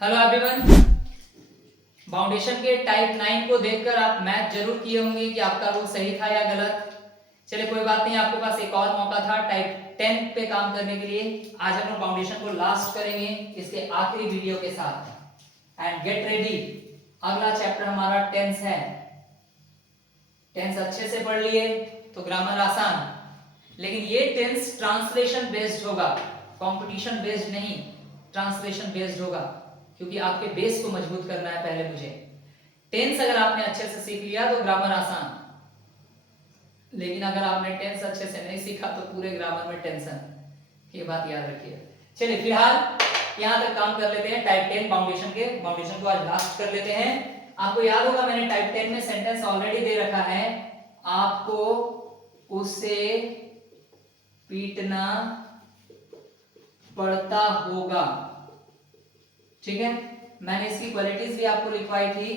Hello everyone. Foundation के type 9 को देखकर आप मैथ जरूर किए होंगे कि आपका रूल सही था या गलत। चलिए कोई बात नहीं, आपके पास एक और मौका था टाइप 10 पे काम करने के लिए। आज हम लोग फाउंडेशन को लास्ट करेंगे इसके आखिरी वीडियो के साथ। एंड गेट रेडी, अगला चैप्टर हमारा टेंस है। टेंस अच्छे से पढ़ लिए तो ग्रामर आसान, लेकिन ये टेंस ट्रांसलेशन बेस्ड होगा, कंपटीशन बेस्ड नहीं, ट्रांसलेशन बेस्ड होगा, क्योंकि आपके बेस को मजबूत करना है पहले मुझे। टेंस अगर आपने अच्छे से सीख लिया तो ग्रामर आसान, लेकिन अगर आपने टेंस अच्छे से नहीं सीखा तो पूरे ग्रामर में टेंशन, ये बात याद रखिए। चलिए फिलहाल यहां तक काम कर लेते हैं टाइप 10 फाउंडेशन के। फाउंडेशन को आज लास्ट कर लेते हैं। आपको याद होगा मैंने टाइप 10 में सेंटेंस ऑलरेडी दे रखा है, आपको उसे पीटना पड़ता होगा। ठीक है, मैंने इसकी क्वालिटीज भी आपको लिखवाई थी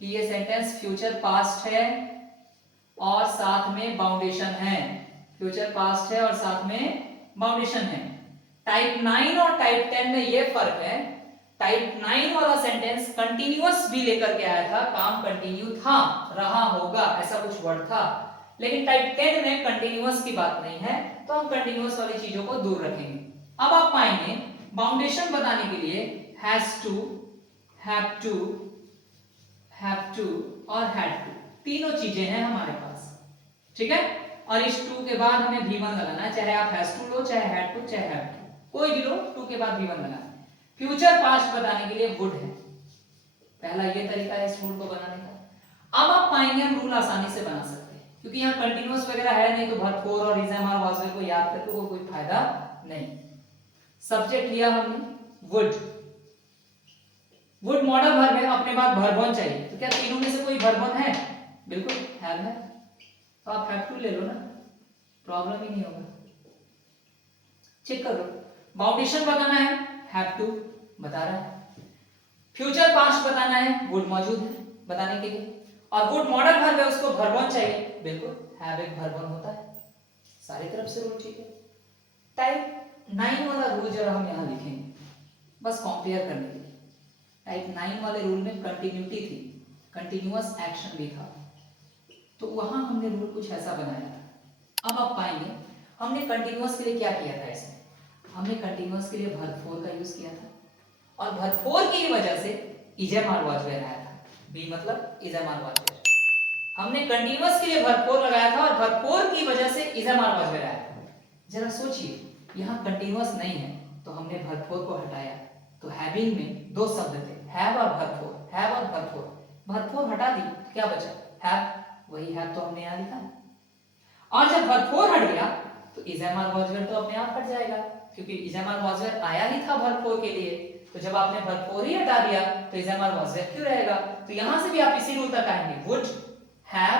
कि ये सेंटेंस फ्यूचर पास्ट है और साथ में बाउंडेशन है। फ्यूचर पास्ट है और साथ में बाउंडेशन है। टाइप 9 और टाइप 10 में ये फर्क है, टाइप 9 वाला सेंटेंस कंटिन्यूअस भी लेकर के आया था, काम कंटिन्यू था, रहा होगा, ऐसा कुछ वर्ड था। लेकिन टाइप 10 में कंटिन्यूअस की बात नहीं है, तो हम कंटिन्यूअस वाली चीजों को दूर रखेंगे। अब आप पाएंगे बाउंडेशन बताने के लिए has to, have to, have to और had to, तीनों चीजें हैं हमारे पास। ठीक है, और इस टू के बाद हमें V1 लगाना है, चाहे आप has to लो, चाहे had to, चाहे have to, कोई भी लो, टू के बाद V1 लगाना है। फ्यूचर पास्ट बताने के लिए would है, पहला ये तरीका है इस रूल को बनाने का। अब आप पाएंगे हम रूल आसानी से बना सकते हैं, क्योंकि यहाँ कंटिन्यूअस वगैरह है नहीं, तो भरपूर और इज एम आर वाज को याद करके कोई फायदा नहीं। सब्जेक्ट लिया हमने वुड, वुड मॉडल वर्ब है, अपने बाद वर्ब वन चाहिए, तो क्या तीनों में से कोई वर्ब वन है? बिल्कुल हैव है, तो आप हैव टू ले लो ना, प्रॉब्लम ही नहीं होगा। चेक करो, बाउंडेशन बताना है, हैव टू बता रहा है, फ्यूचर पास्ट बताना है, वुड मौजूद है बताने के लिए, और वुड मॉडल वर्ब है, उसको वर्ब वन चाहिए, बिल्कुल हैव एक वर्ब वन होता है। सारी तरफ से रूल ठीक है। टाइप 9 वाला रूल जरा हम यहां लिखेंगे, बस कंपेयर करने के लिए। टाइप 9 वाले रूल में कंटिन्यूटी थी, कंटिन्यूअस एक्शन भी था, तो वहां हमने रूल कुछ ऐसा बनाया था। अब आप पाएंगे हमने कंटिन्यूअस के लिए क्या किया था, इसमें हमने कंटिन्यूअस के लिए वर्ब फोर का यूज किया था, और वर्ब फोर की वजह से is am are was were आया था। बी मतलब is am are was were, हमने कंटिन्यूअस के लिए वर्ब फोर लगाया था और वर्ब फोर की वजह से is am are was were आया था। जरा सोचिए, यहाँ कंटिन्यूअस नहीं है तो हमने वर्ब फोर को हटाया, तो हैविंग में दो शब्द थे, हैव और वर्ब फोर, हैव और वर्ब फोर, वर्ब फोर हटा दी, क्या बचा? हैव, वही हैव तो हमने यहाँ लिखा। और जब वर्ब फोर हट गया तो is am are was were तो अपने आप हट जाएगा, क्योंकि is am are was were आया ही था वर्ब फोर के लिए, तो जब आपने वर्ब फोर ही हटा दिया तो is am are was were क्यों रहेगा? तो यहां से भी आप इसी रूल तक आएंगे, would have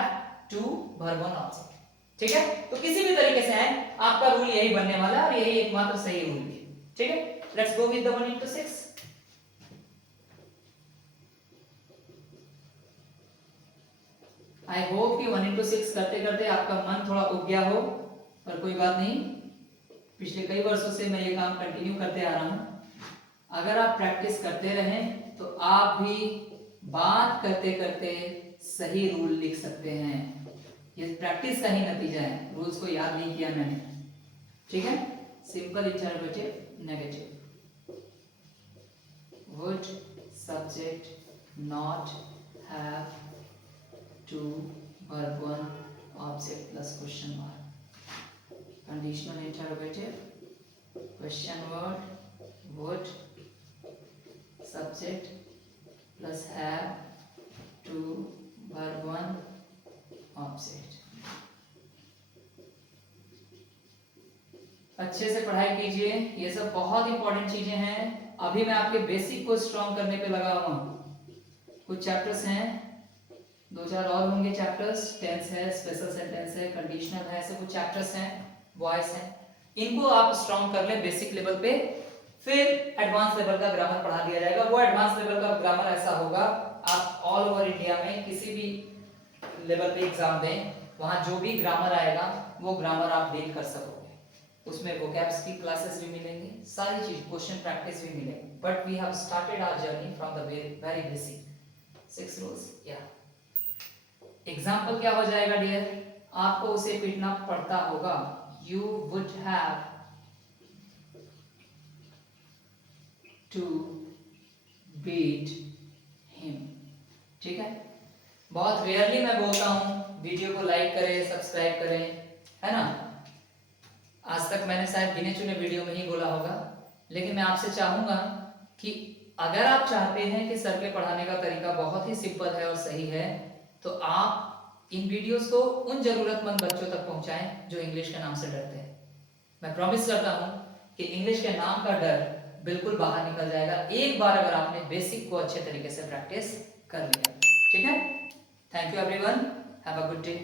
to verb one object. ठीक है, तो किसी भी तरीके से आए आपका रूल यही बनने वाला है, और यही एकमात्र सही रूल है। ठीक है, let's go with the 1 into 6। I hope कि 1 into 6 करते करते आपका मन थोड़ा उब गया हो, पर कोई बात नहीं, पिछले कई वर्षों से मैं ये काम कंटिन्यू करते आ रहा हूं। अगर आप प्रैक्टिस करते रहें तो आप भी बात करते करते सही रूल लिख सकते हैं। ये प्रैक्टिस का ही नतीजा है, रूल्स को याद नहीं किया मैंने। ठीक है, simple interrogative negative, would subject not have to verb one object plus question mark, conditional interrogative question word would subject plus have to verb one object. अच्छे से पढ़ाई कीजिए, ये सब बहुत इंपॉर्टेंट चीजें हैं। अभी मैं आपके बेसिक को स्ट्रॉन्ग करने पे लगा हुआ हूं। कुछ चैप्टर्स हैं, 2-4 और होंगे चैप्टर्स, टेंस है, स्पेशल सेंटेंस है, कंडीशनल है, ऐसे कुछ चैप्टर्स हैं, वॉइस है, इनको आप स्ट्रॉन्ग कर ले बेसिक लेवल पे, फिर एडवांस लेवल का ग्रामर पढ़ा दिया जाएगा। वो एडवांस लेवल का ग्रामर ऐसा होगा, आप ऑल ओवर इंडिया में किसी भी लेवल पे एग्जाम दें, वहां जो भी ग्रामर आएगा वो ग्रामर आप डील कर सकोगे। उसमें वोकैब्स की क्लासेस भी मिलेंगी, सारी चीज क्वेश्चन प्रैक्टिस भी मिलेगी। But we have started our journey from the very basic 6 rules. या एग्जाम्पल क्या हो जाएगा डियर, आपको उसे पीटना पड़ता होगा। You would have to beat him. ठीक है, बहुत रेयरली मैं बोलता हूं वीडियो को लाइक करें, सब्सक्राइब करें, है ना। आज तक मैंने शायद गिने चुने वीडियो में ही बोला होगा, लेकिन मैं आपसे चाहूंगा कि अगर आप चाहते हैं कि सर के पढ़ाने का तरीका बहुत ही सिंपल है और सही है, तो आप इन वीडियोस को उन जरूरतमंद बच्चों तक पहुंचाएं जो इंग्लिश के नाम से डरते हैं। मैं प्रॉमिस करता हूं कि इंग्लिश के नाम का डर बिल्कुल बाहर निकल जाएगा एक बार अगर आपने बेसिक को अच्छे तरीके से प्रैक्टिस कर लिया। ठीक है, thank you everyone, have a good day.